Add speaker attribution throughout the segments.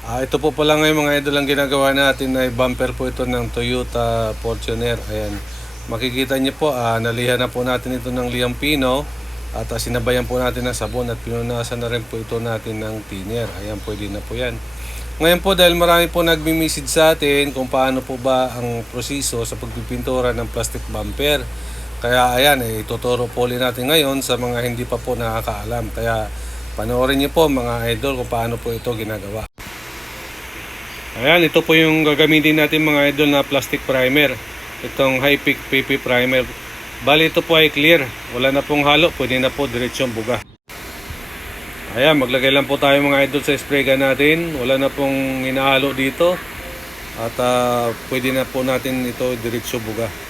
Speaker 1: Ah, ito po pala ngayon mga idol ang ginagawa natin ay bumper po ito ng Toyota Fortuner. Ayan. Makikita niyo po, ah, nalihan na po natin ito ng liyang pino at ah, sinabayan po natin ng sabon at pinunasan na rin po ito natin ng thinner. Ayan, pwede na po yan. Ngayon po dahil marami po nagmi-message sa atin kung paano po ba ang proseso sa pagpipintura ng plastic bumper. Kaya ayan, eh, ituturo po ulit natin ngayon sa mga hindi pa po nakakaalam. Kaya panoorin niyo po mga idol kung paano po ito ginagawa. Ayan, ito po yung gagamitin natin mga idol na plastic primer. Itong high peak PP primer. Bali ito po ay clear. Wala na pong halo, pwede na po diretsong buga. Ayan, maglagay lang po tayo mga idol sa spray gun natin. Wala na pong inahalo dito. At ah, pwede na po natin ito diretsyo buga.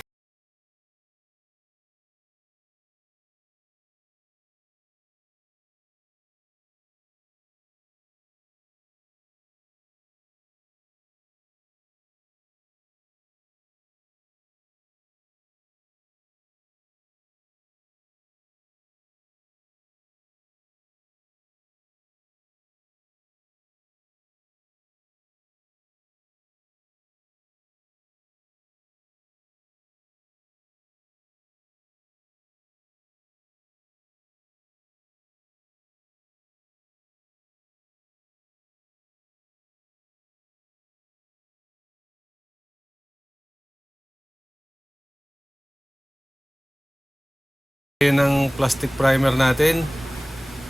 Speaker 1: Ang plastic primer natin.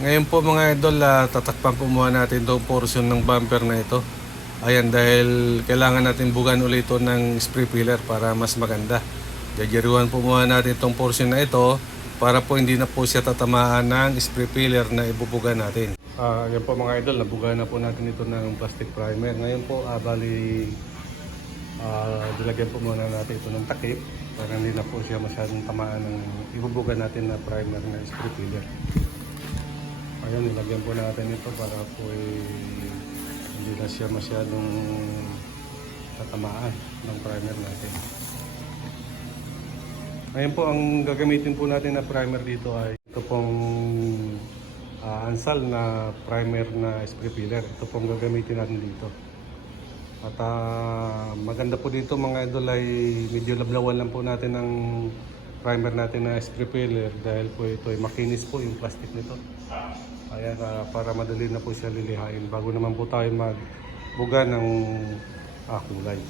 Speaker 1: Ngayon po mga idol, ah, tatakpan po natin itong portion ng bumper na ito. Ayan, dahil kailangan natin bugan ulit ito ng spray filler para mas maganda. Jajaruan po muna natin itong portion na ito para po hindi na po siya tatamaan ng spray filler na ibubuga natin. Ah, yan po mga idol, nabuga na po natin ito ng plastic primer. Ngayon po, ah, bali, Ah, dilagyan po muna natin ito ng takip para hindi na po siya masyadong tamaan ng ibubuga natin na primer na spray filler. Ayun, nilagyan po natin ito para po eh, hindi na siya masyadong tatamaan ng primer natin. Ngayon po, ang gagamitin po natin na primer dito ay ito pong ah, Ansal na primer na spray filler. Ito pong gagamitin natin dito. At ah, maganda po dito mga idol ay medyo lablawan lang po natin ng primer natin na spray filler dahil po ito ay makinis po yung plastic nito. Ayan, ah, para madali na po siya lilihain bago naman po tayo magbuga ng ah, kulay.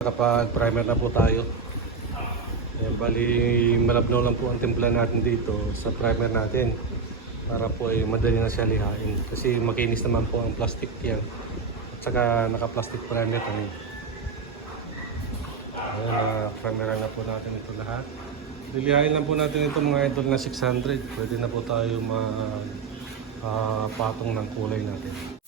Speaker 1: Kapag primer na po tayo. Ayan, bali malabnaw lang po ang timpla natin dito sa primer natin para po ay madali na siya lihain kasi makinis naman po ang plastic yan at saka naka-plastic primer kami. Ayan, na-primer na po natin ito lahat. Lilihain lang po natin ito mga idol na 600. Pwede na po tayo mag ah, patong ng kulay natin.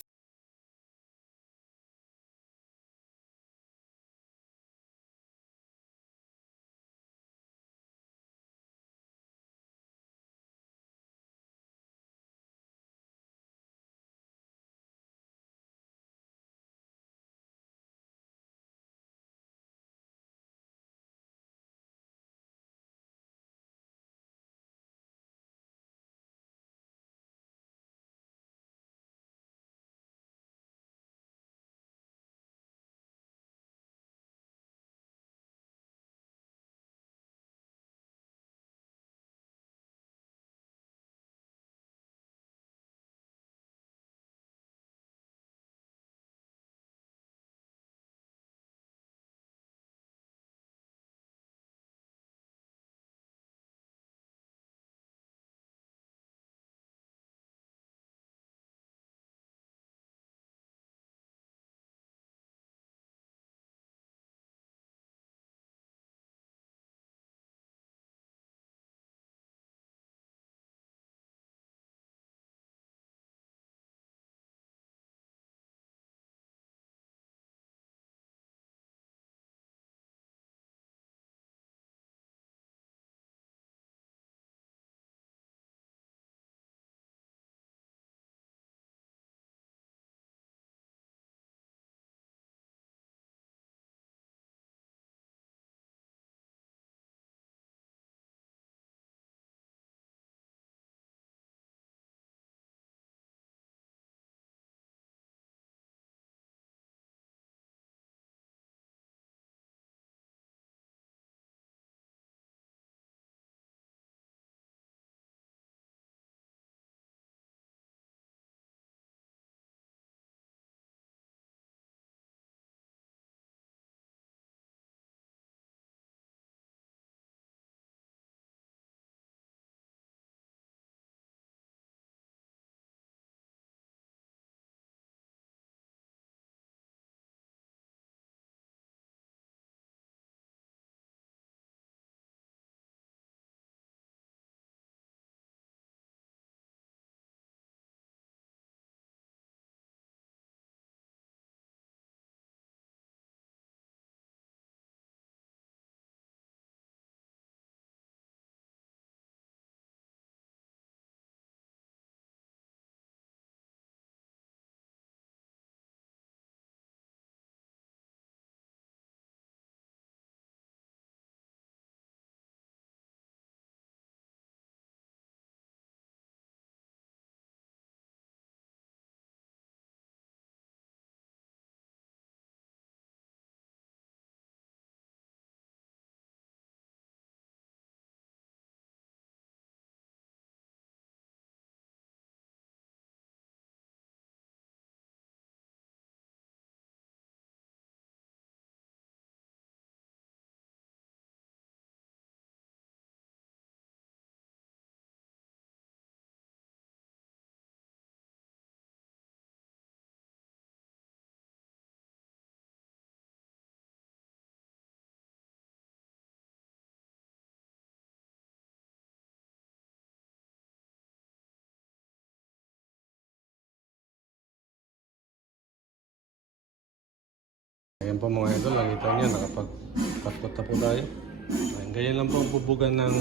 Speaker 1: Ayan po mga idol, nakita nyo, nakapagpatkot na po tayo. Ayan, ganyan lang po ang bubugan ng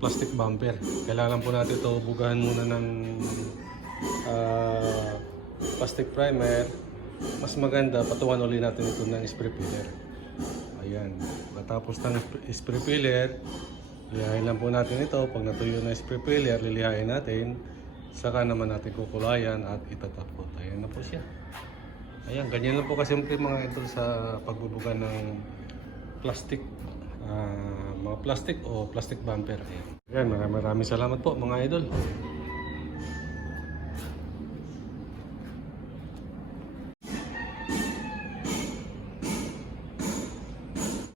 Speaker 1: plastic bumper. Kailangan po natin ito bugahan muna ng ah, plastic primer. Mas maganda, patuwan ulit natin ito ng spray filler. Ayan, matapos ng sp- spray filler, lihain lang po natin ito. Pag natuyo na spray filler, lilihain natin. Saka naman natin kukulayan at itatapot. Ayan na po siya. Ayan, ganyan lang po kasi mga idol sa pagbubuga ng plastic, ah, mga plastic o plastic bumper. Ayan maraming maraming salamat po mga idol.